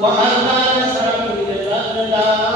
وأنا نسألك من الله